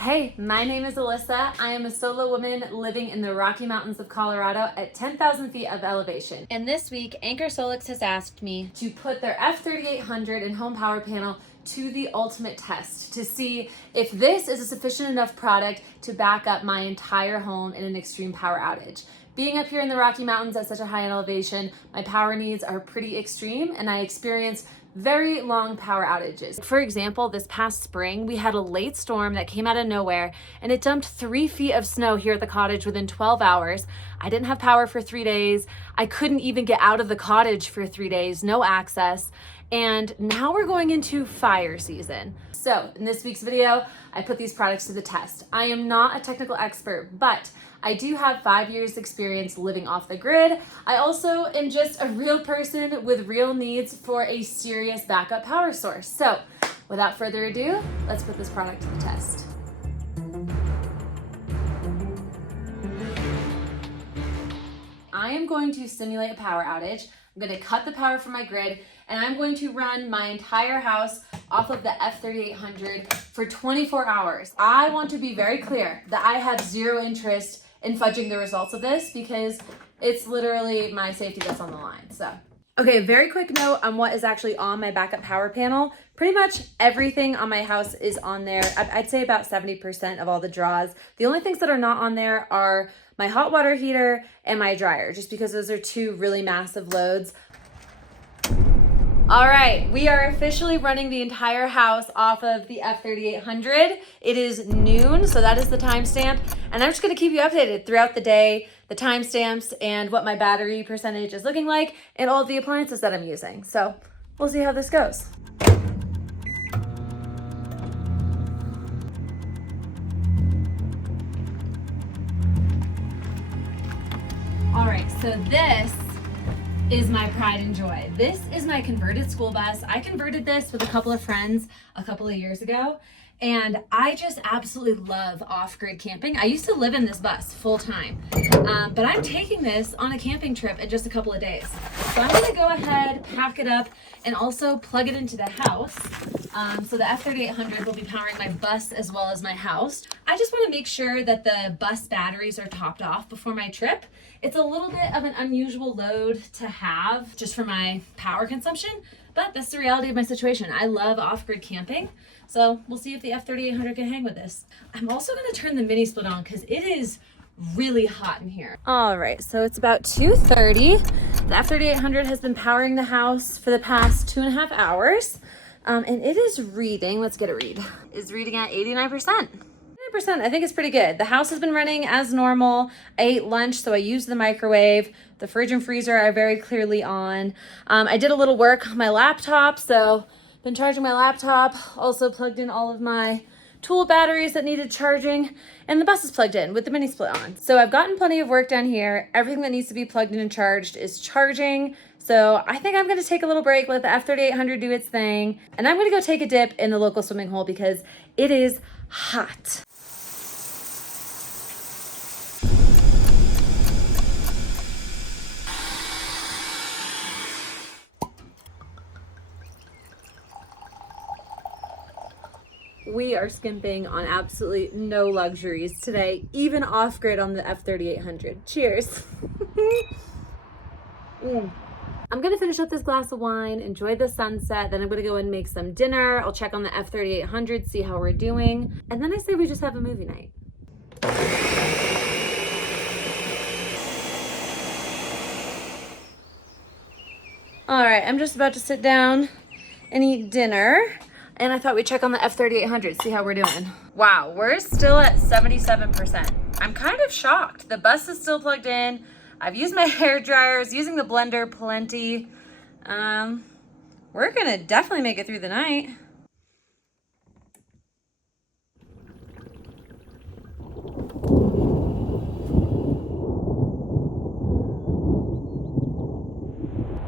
Hey, my name is Alyssa. I am a solo woman living in the Rocky Mountains of Colorado at 10,000 feet of elevation. And this week, Anker SOLIX has asked me to put their F3800 and home power panel to the ultimate test to see if this is a sufficient enough product to back up my entire home in an extreme power outage. Being up here in the Rocky Mountains at such a high elevation, my power needs are pretty extreme and I experience very long power outages. For example, this past spring, we had a late storm that came out of nowhere and it dumped 3 feet of snow here at the cottage within 12 hours. I didn't have power for 3 days. I couldn't even get out of the cottage for 3 days, no access. And now we're going into fire season. So in this week's video, I put these products to the test. I am not a technical expert, but I do have 5 years experience living off the grid. I also am just a real person with real needs for a serious backup power source. So without further ado, let's put this product to the test. I am going to simulate a power outage. I'm going to cut the power from my grid and I'm going to run my entire house off of the F3800 for 24 hours. I want to be very clear that I have zero interest in fudging the results of this because it's literally my safety that's on the line. So, okay, very quick note on what is actually on my backup power panel. Pretty much everything on my house is on there. I'd say about 70% of all the draws. The only things that are not on there are my hot water heater and my dryer, just because those are 2 really massive loads. All right, we are officially running the entire house off of the F3800. It is noon, so that is the timestamp. And I'm just gonna keep you updated throughout the day, the timestamps and what my battery percentage is looking like and all of the appliances that I'm using. So we'll see how this goes. All right, so this is my pride and joy. This is my converted school bus. I converted this with a couple of friends a couple of years ago, and I just absolutely love off-grid camping. I used to live in this bus full time, but I'm taking this on a camping trip in just a couple of days. So I'm gonna go ahead, pack it up, and also plug it into the house. So the F3800 will be powering my bus as well as my house. I just wanna make sure that the bus batteries are topped off before my trip. It's a little bit of an unusual load to have just for my power consumption, but that's the reality of my situation. I love off-grid camping, so we'll see if the F3800 can hang with this. I'm also gonna turn the mini split on because it is really hot in here. All right, so it's about 2:30. The F3800 has been powering the house for the past 2.5 hours, and it is reading, let's get a read, is reading at 89%. I think it's pretty good. The house has been running as normal. I ate lunch, so I used the microwave. The fridge and freezer are very clearly on. I did a little work on my laptop, so been charging my laptop. Also plugged in all of my tool batteries that needed charging, and the bus is plugged in with the mini split on. So I've gotten plenty of work done here. Everything that needs to be plugged in and charged is charging. So I think I'm gonna take a little break, let the F3800 do its thing, and I'm gonna go take a dip in the local swimming hole because it is hot. We are skimping on absolutely no luxuries today, even off-grid on the F3800. Cheers. I'm gonna finish up this glass of wine, enjoy the sunset, then I'm gonna go and make some dinner. I'll check on the F3800, see how we're doing. And then I say we just have a movie night. All right, I'm just about to sit down and eat dinner. And I thought we'd check on the F3800, see how we're doing. Wow, we're still at 77%. I'm kind of shocked. The bus is still plugged in. I've used my hair dryers, using the blender plenty. We're gonna definitely make it through the night.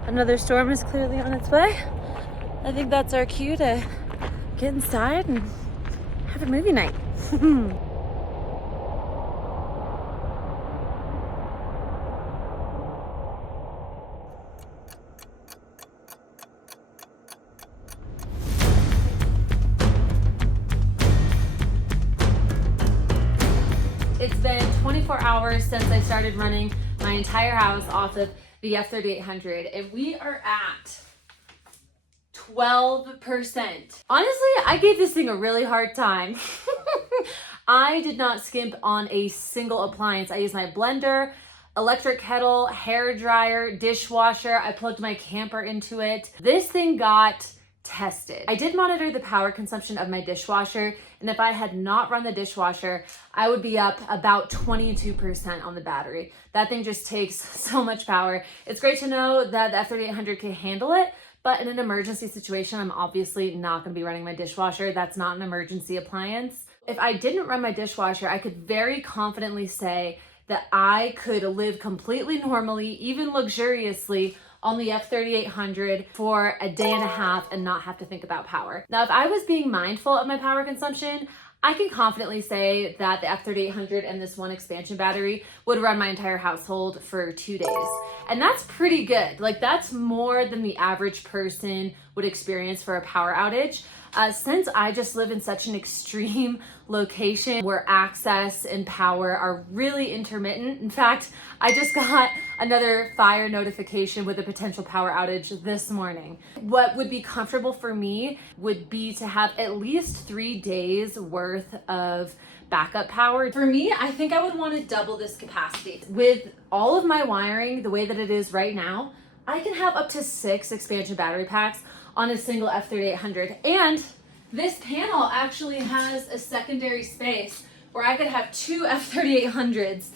Another storm is clearly on its way. I think that's our cue to get inside and have a movie night. been 24 hours since I started running my entire house off of the F3800, and we are at 12%. Honestly, I gave this thing a really hard time. I did not skimp on a single appliance. I used my blender, electric kettle, hair dryer, dishwasher. I plugged my camper into it. This thing got tested. I did monitor the power consumption of my dishwasher, and if I had not run the dishwasher, I would be up about 22% on the battery. That thing just takes so much power. It's great to know that the F3800 can handle it, but in an emergency situation, I'm obviously not gonna be running my dishwasher. That's not an emergency appliance. If I didn't run my dishwasher, I could very confidently say that I could live completely normally, even luxuriously, on the F3800 for a day and a half and not have to think about power. Now, if I was being mindful of my power consumption, I can confidently say that the F3800 and this one expansion battery would run my entire household for 2 days. And that's pretty good. Like, that's more than the average person would experience for a power outage. Since I just live in such an extreme location where access and power are really intermittent. In fact, I just got another fire notification with a potential power outage this morning. What would be comfortable for me would be to have at least 3 days worth of backup power. For me, I think I would want to double this capacity. With all of my wiring the way that it is right now, I can have up to 6 expansion battery packs on a single F3800. And this panel actually has a secondary space where I could have 2 F3800s,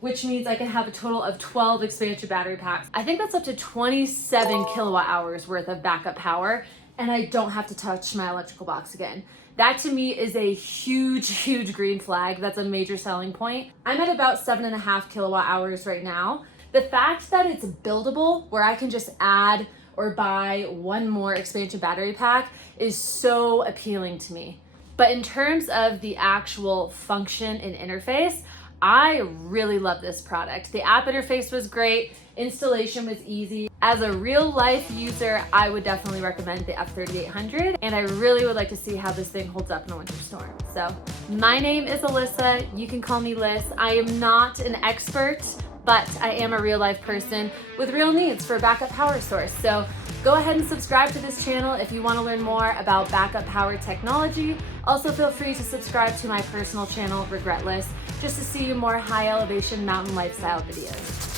which means I can have a total of 12 expansion battery packs. I think that's up to 27 kilowatt hours worth of backup power, and I don't have to touch my electrical box again. That to me is a huge, huge green flag. That's a major selling point. I'm at about 7.5 kilowatt hours right now. The fact that it's buildable, where I can just add or buy one more expansion battery pack, is so appealing to me. But in terms of the actual function and interface, I really love this product. The app interface was great, installation was easy. As a real life user, I would definitely recommend the F3800, and I really would like to see how this thing holds up in a winter storm. So my name is Alyssa, you can call me Liz. I am not an expert, but I am a real life person with real needs for a backup power source. So go ahead and subscribe to this channel if you want to learn more about backup power technology. Also feel free to subscribe to my personal channel, Regretless, just to see more high elevation mountain lifestyle videos.